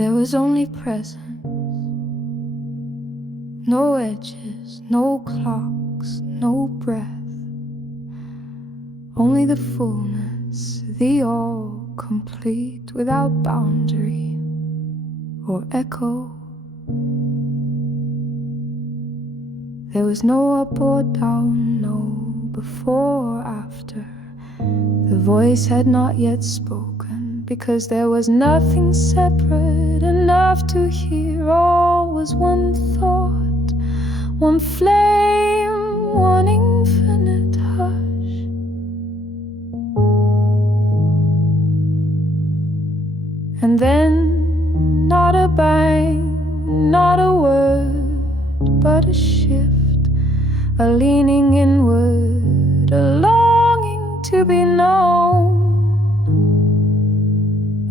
There was only presence, no edges, no clocks, no breath. Only the fullness, the all complete, without boundary or echo. There was no up or down, no before or after. The voice had not yet spoken, because there was nothing separate enough to hear. All was one thought, one flame, one infinite hush. And then, not a bang, not a word, but a shift, a leaning inward, a longing to be known.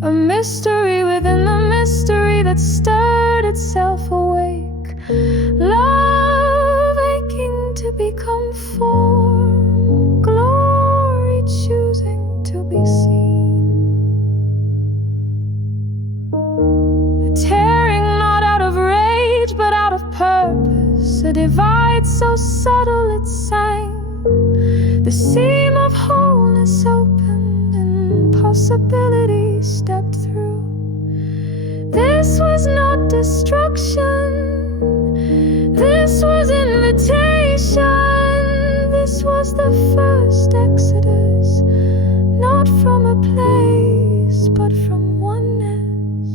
A mystery within the mystery that stirred itself awake. Love aching to become form, glory choosing to be seen. A tearing not out of rage but out of purpose, a divide so subtle it sang. The seam of wholeness opened and possibility stepped through. This was not destruction, this was invitation. This was the first exodus, not from a place but from oneness.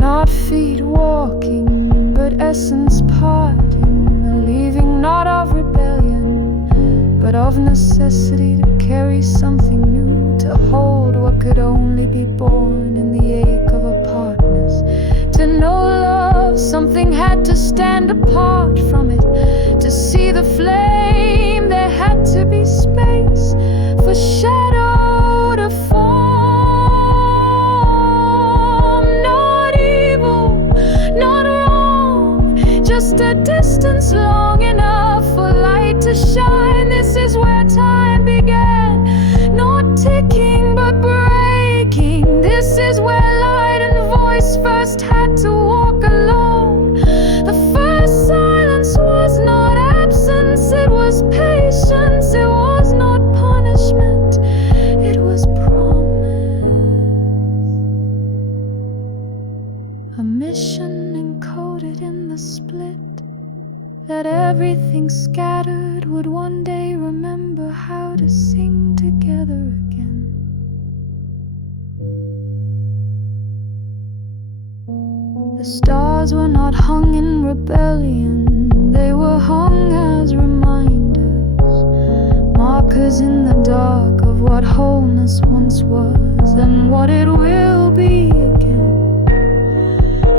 Not feet walking but essence parting, a leaving not of rebellion but of necessity, to carry something new, to hold what could only be born in the ache of apartness. To know love, something had to stand apart from it. To see the flame, there had to be space for shadow to form. Not evil, not wrong, just a distance long enough for light to shine. This is where time began, not ticking but breaking. This is where light and voice first had to walk alone. The first silence was not absence, it was patience. It was not punishment, it was promise. A mission encoded in the split, that everything scattered would one day remember how to sing together again. The stars were not hung in rebellion, they were hung as reminders, markers in the dark of what wholeness once was and what it will be again.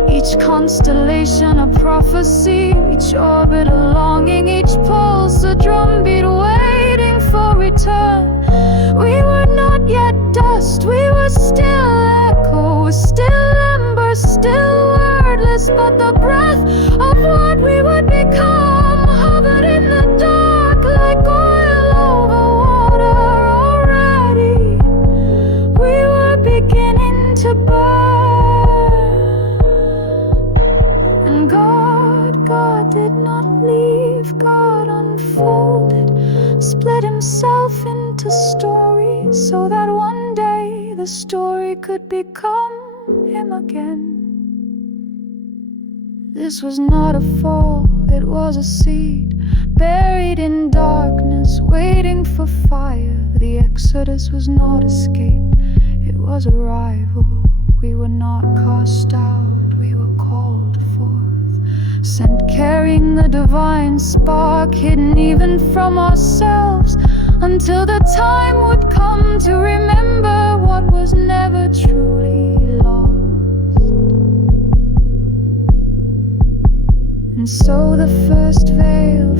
Each constellation a prophecy, each orbit a longing, each pulse a drumbeat waiting for return. We were not yet dust, we were still echo, still ember, still wordless, but the breath of what we would become hovered in the dark like oil over water. Already we were beginning to burn. God did not leave, God unfolded, split himself into stories, so that one day the story could become him again. This was not a fall, it was a seed, buried in darkness, waiting for fire. The exodus was not escape, it was arrival. We were not cast out, we were called forth, sent carrying the divine spark, hidden even from ourselves, until the time would come to remember what was never truly lost. And so the first veil